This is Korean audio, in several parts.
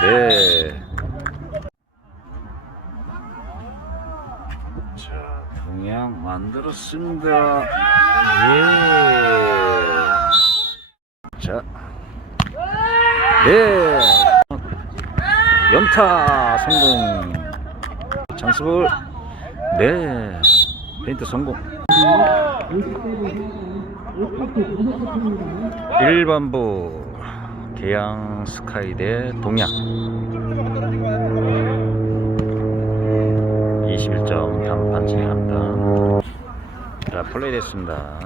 네. 자, 동양 만들었습니다. 예. 자, 네. 연타 성공. 장수볼. 네. 페인트 성공. 1번부 계양 스카이 대 동양. 21점 단판 진행합니다. 자 플레이 됐습니다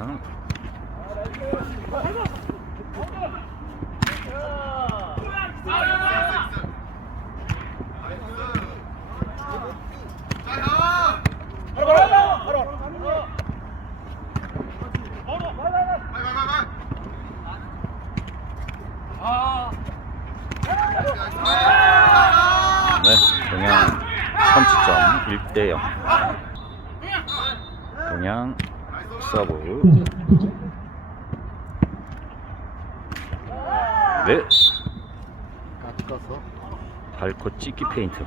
네 동양 선취점 1대 0 동양 서브. 네. 밟고 찍기 페인트.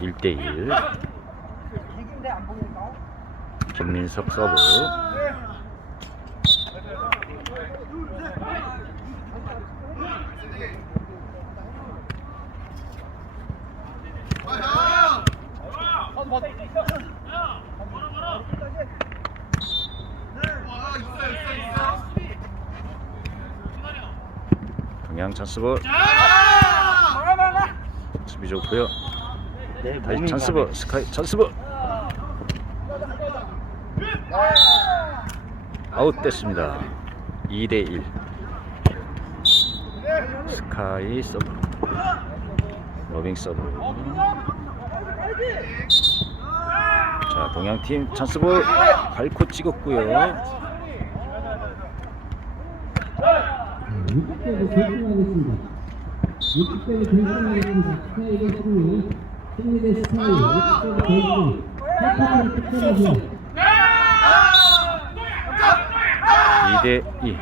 1대 1 김민석 서브 찬스볼. 수비 좋고요. 내 다시 찬스볼 스카이 찬스볼. 아웃 됐습니다. 2대1 스카이 서브. 러빙 서브. 자 동양팀 찬스볼. 밟고 찍었고요 60대로 결승하겠습니다. 60대로 결승하겠습니다. 스타일의 승리, 승리대 스타일, 60대로 결승, 팔팔을 특별하죠. 2대2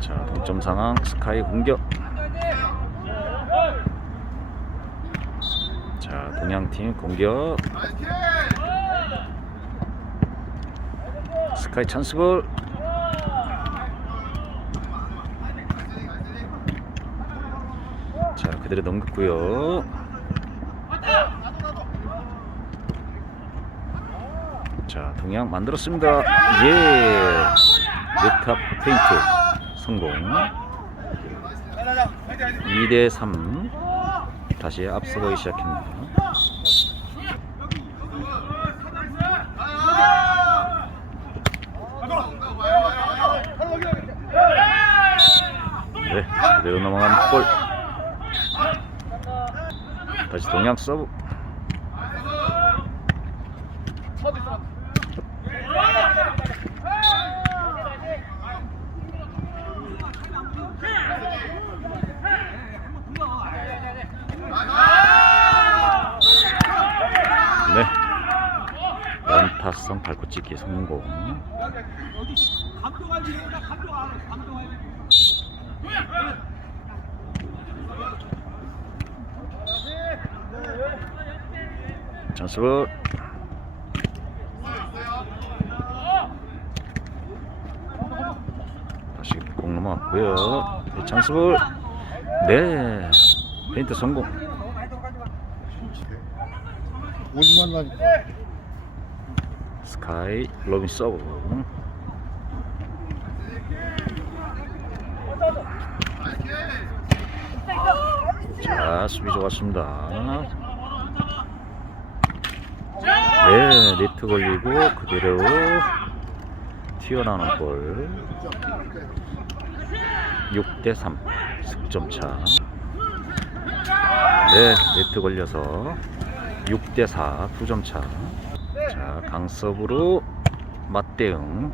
자 동점 상황 스카이 공격 자 동양팀 공격 스카이 찬스볼. 자 그대로 넘겼고요. 자 동양 만들었습니다. 예. 네탑 페인트 성공. 2대3 다시 앞서가기 시작합니다 그대로 넘어간 볼. 다시 동양 서브. 네. 연타성 발코찍기 성공 찬스볼 다시 공 넘어왔고요. 네, 찬스볼 네 페인트 성공. 50만 원 스카이 로빈 서브. 자 수비 좋았습니다 네 네트 걸리고 그대로 튀어나오는 볼. 6대3 승점차. 네 네트 걸려서 6대4 2점차. 자 강서부로 맞대응.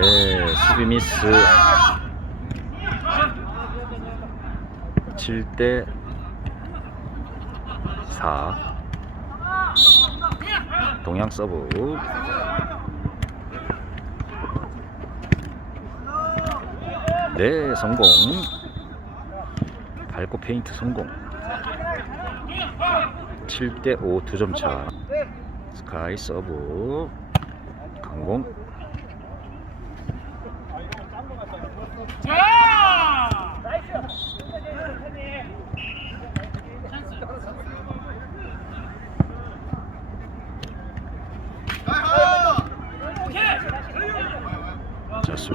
네 수비 미스 7대 4 동양 서브. 네 성공. 밟고 페인트 성공. 7대5 두점 차. 스카이 서브. 강공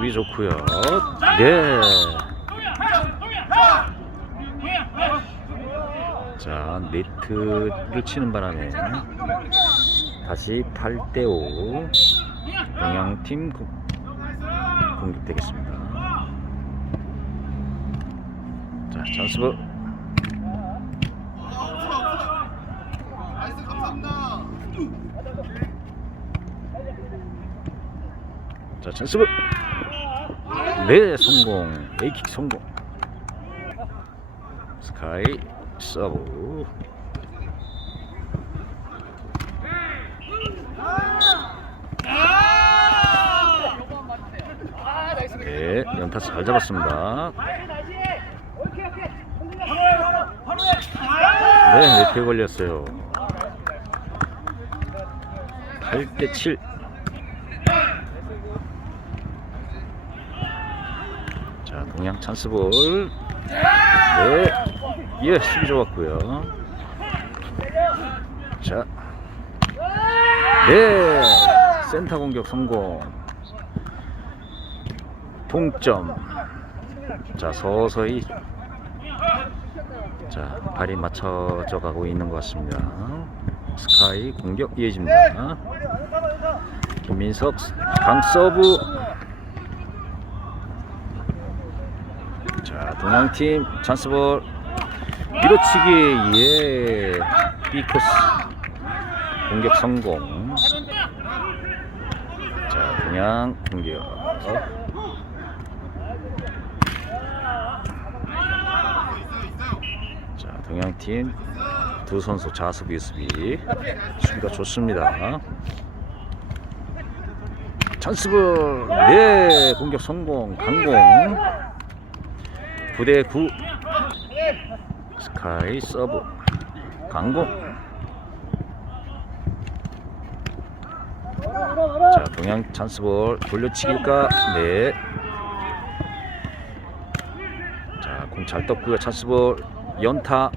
수비 좋고요. 네. 자 네트를 치는 바람에 다시 8대 5 영양팀 공- 공격되겠습니다. 자 찬스브 자 찬스브 네 성공. A킥 성공. 스카이 서브. 네 연타 잘 잡았습니다. 네 네트에 걸렸어요. 8대7 자 동양 찬스볼 네, 예, 수비 좋았고요. 자, 네, 센터 공격 성공. 동점. 자, 서서히 자 발이 맞춰져 가고 있는 것 같습니다. 스카이 공격 이어집니다. 김민석 강 서브. 자 동양팀 찬스볼 밀어치기. 예. B코스 공격 성공. 자 동양 공격. 자 동양팀 두 선수 자수비 수비. 수비가 좋습니다. 찬스볼. 네 공격 성공. 강공 9대 9 스카이 서브. 강공. 자 동양 찬스볼 돌려치기일까? 네. 네자공 잘 떴고요. 찬스볼 연타.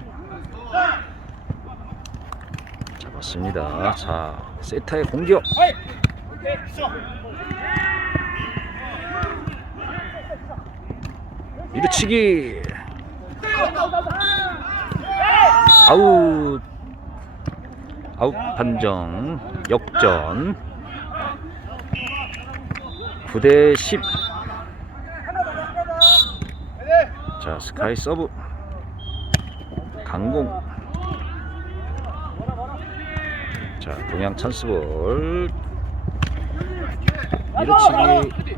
잡았습니다. 자 세타의 공격 밀어치기. 아웃. 아웃 판정. 역전. 9대 10 자, 스카이 서브. 강공. 자, 동양 찬스볼. 밀어치기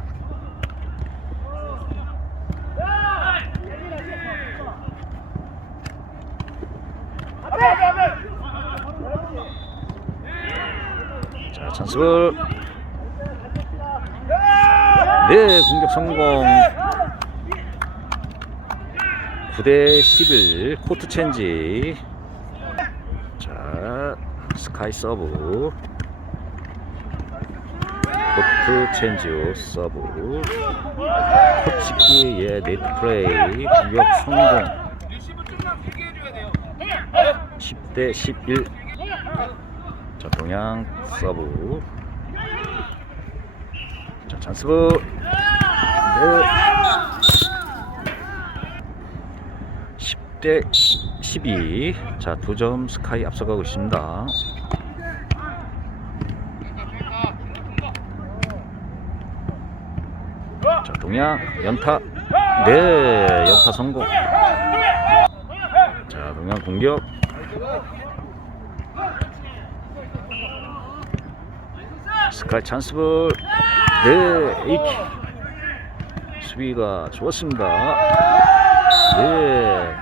자, 찬스볼 네, 공격 성공. 9대 11 코트 체인지. 자 스카이 서브. 코트 체인지 후 서브. 코치기의 네트 플레이. 공격 성공. 10대 11 자, 동양 서브. 자, 찬스브. 네. 10대 12. 자, 두 점 스카이 앞서가고 있습니다. 자, 동양 연타. 네, 연타 성공. 자, 동양 공격. 스카이 찬스볼. 네 이키 수비가 좋았습니다. 네.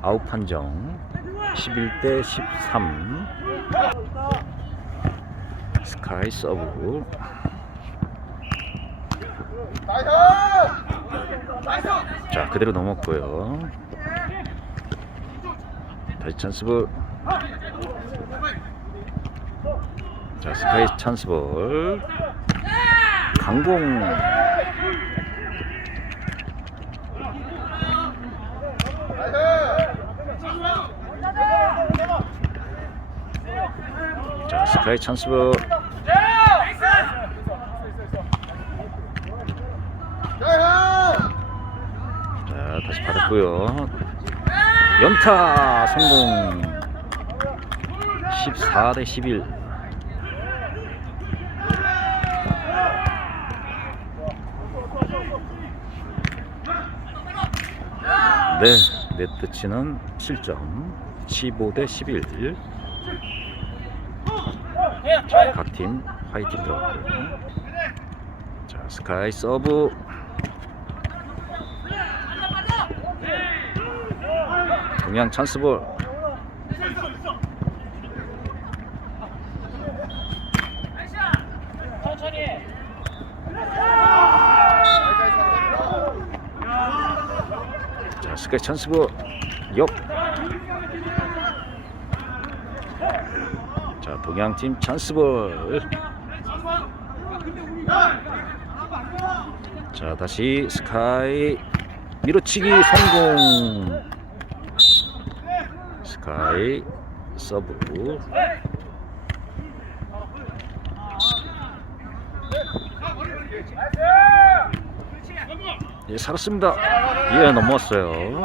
아웃 판정. 11대 13 스카이 서브. 자 그대로 넘었고요. 다시 찬스볼. 자 스카이 찬스볼. 강공. 자 스카이 찬스볼. 자 다시 받았고요 연타 성공. 14 대 11 네, 네트치는 7점. 15 대 11 각팀 화이팅 들어갔고요 자 스카이 서브 동양 찬스볼. 자 스카이 찬스볼. 역자 동양팀 찬스볼. 자 다시 스카이 밀어치기 성공 스카이 서브. 예 살았습니다. 예 넘어왔어요.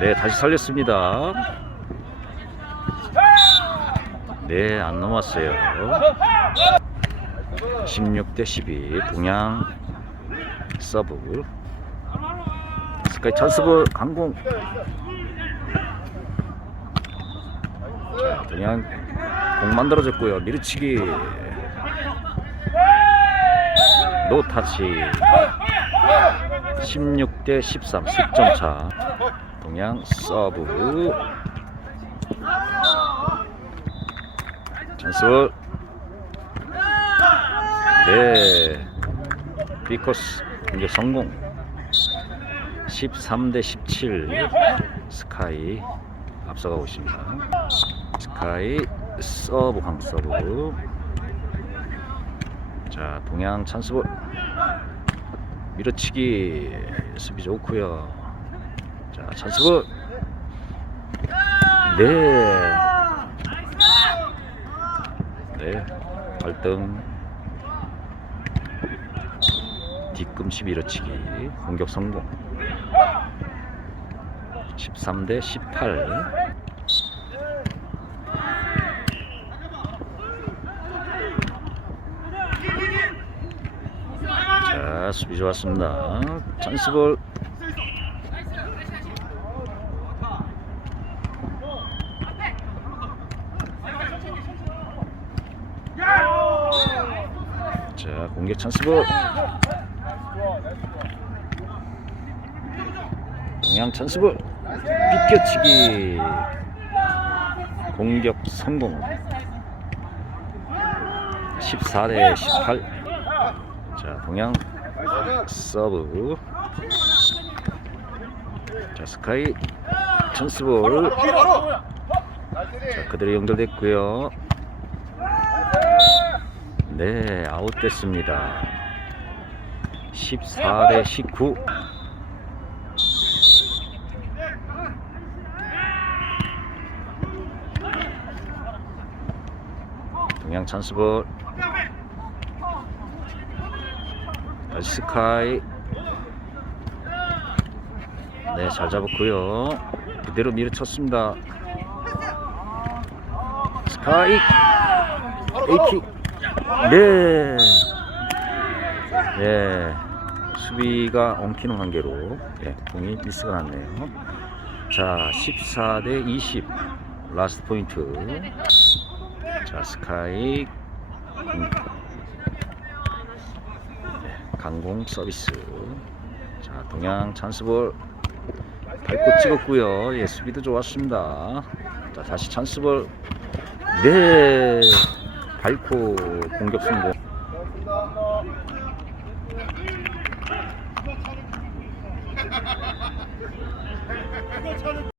네 다시 살렸습니다. 네 안 넘었어요. 16대 12 동양 서브 스카이 찬스볼 강공 자, 동양 공 만들어졌고요. 미르치기. 노타치 16대 13 10점 차. 동양 서브. 찬스볼 네. 비코스. 공격 성공 13대 17 스카이 앞서가고 있습니다. 스카이 서브 강 서브. 자 동양 찬스볼. 밀어치기. 수비 좋고요. 자 찬스볼. 네. 네, 발등. 뒤꿈치 밀어치기. 공격 성공 13대 18 자, 수비 좋았습니다. 찬스볼. 자, 공격 찬스볼. 동양 찬스볼. 비껴치기. 공격 성공. 14 대 18. 자, 동양 서브. 자, 스카이 찬스볼. 자, 그대로 연결됐고요. 네, 아웃됐습니다. 14 대 19. 동양 찬스볼. 다시 스카이. 네, 잘 잡았고요. 그대로 밀어쳤습니다. 스카이. 에이킥. 네. 예. 수비가 엉키는 관계로 예, 공이 미스가 났네요. 자, 14 대 20. 라스트 포인트. 자, 스카이. 음. 예, 강공 서비스. 자, 동양 찬스볼 밟고 찍었고요. 예, 수비도 좋았습니다. 자, 다시 찬스볼. 네. 밟고 공격 성공.